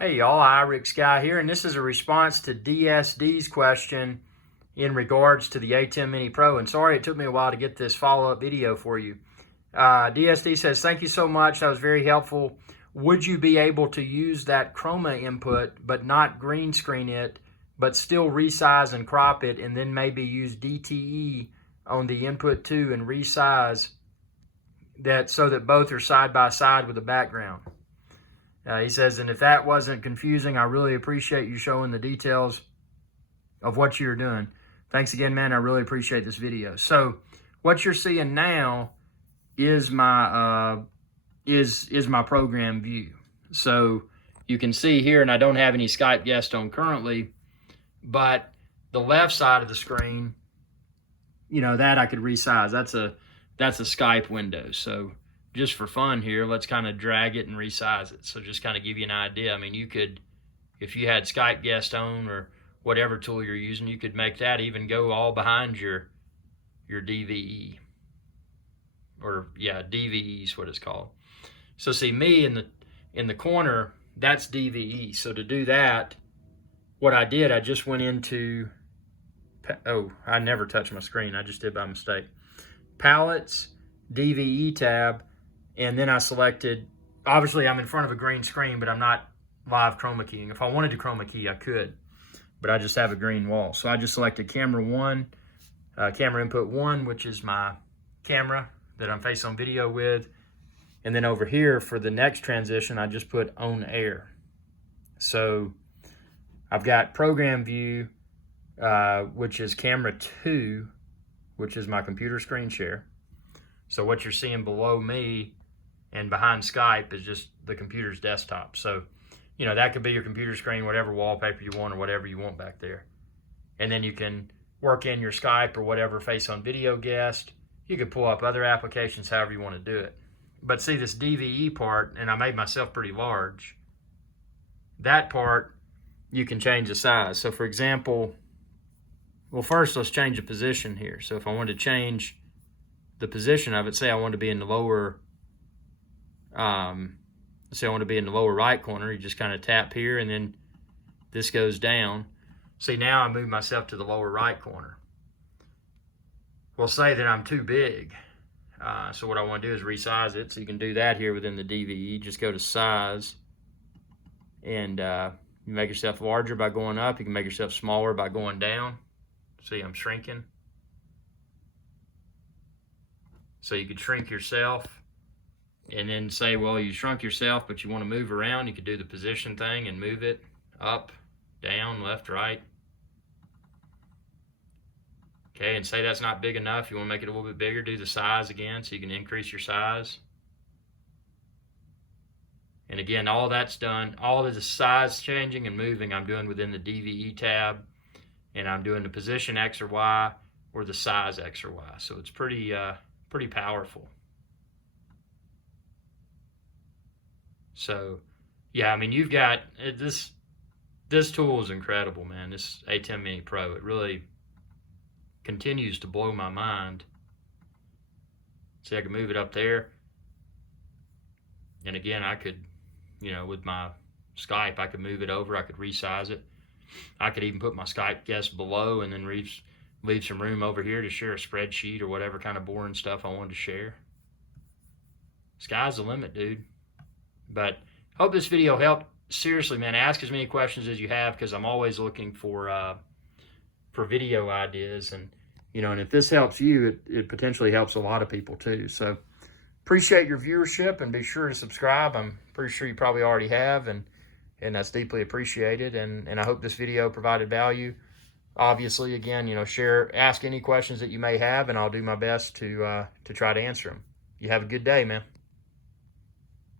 Hey y'all, IRIX Guy here, and this is a response to DSD's question in regards to the ATEM Mini Pro. And sorry it took me a while to get this follow-up video for you. DSD says, thank you so much, that was very helpful. Would you be able to use that chroma input but not green screen it, but still resize and crop it, and then maybe use DTE on the input too and resize that so that both are side by side with the background? He says, and if that wasn't confusing, I really appreciate you showing the details of what you're doing. Thanks again, man. I really appreciate this video. So what you're seeing now is my my program view. So you can see here, and I don't have any Skype guest on currently, but the left side of the screen, you know, that I could resize. That's a Skype window. So just for fun here, let's kind of drag it and resize it. So just kind of give you an idea. I mean, you could, if you had Skype guest on or whatever tool you're using, you could make that even go all behind your DVE. Or yeah, DVE is what it's called. So see me in the corner, that's DVE. So to do that, what I did, I just went into, oh, I never touched my screen. I just did by mistake. Palettes, DVE tab, and then I selected, obviously I'm in front of a green screen, but I'm not live chroma keying. If I wanted to chroma key, I could, but I just have a green wall. So I just selected camera input one, which is my camera that I'm face on video with. And then over here for the next transition, I just put on air. So I've got program view, which is camera 2, which is my computer screen share. So what you're seeing below me and behind Skype is just the computer's desktop. So, you know, that could be your computer screen, whatever wallpaper you want or whatever you want back there. And then you can work in your Skype or whatever face on video guest. You could pull up other applications however you want to do it. But see this DVE part, and I made myself pretty large, that part you can change the size. So for example, well, first let's change the position here. So if I wanted to change the position of it, say I want to be in the lower, say I want to be in the lower right corner, you just kind of tap here and then this goes down. See, now I move myself to the lower right corner. Well, say that I'm too big. So what I want to do is resize it. So you can do that here within the DVE. Just go to size and you make yourself larger by going up. You can make yourself smaller by going down. See, I'm shrinking. So you could shrink yourself and then say, well, you shrunk yourself, but you want to move around. You could do the position thing and move it up, down, left, right. Okay, and say that's not big enough. You want to make it a little bit bigger, do the size again so you can increase your size. And again, all that's done, all of the size changing and moving I'm doing within the DVE tab, and I'm doing the position X or Y or the size X or Y. So it's pretty powerful. So yeah, I mean, you've got this tool is incredible, man. This ATEM Mini Pro, it really continues to blow my mind. See, I can move it up there. And again, I could, you know, with my Skype, I could move it over. I could resize it. I could even put my Skype guest below and then leave some room over here to share a spreadsheet or whatever kind of boring stuff I wanted to share. Sky's the limit, dude. But hope this video helped. Seriously, man, ask as many questions as you have because I'm always looking for video ideas. And, you know, and if this helps you, it potentially helps a lot of people too. So appreciate your viewership and be sure to subscribe. I'm pretty sure you probably already have, and that's deeply appreciated. And I hope this video provided value. Obviously, again, you know, ask any questions that you may have, and I'll do my best to try to answer them. You have a good day, man.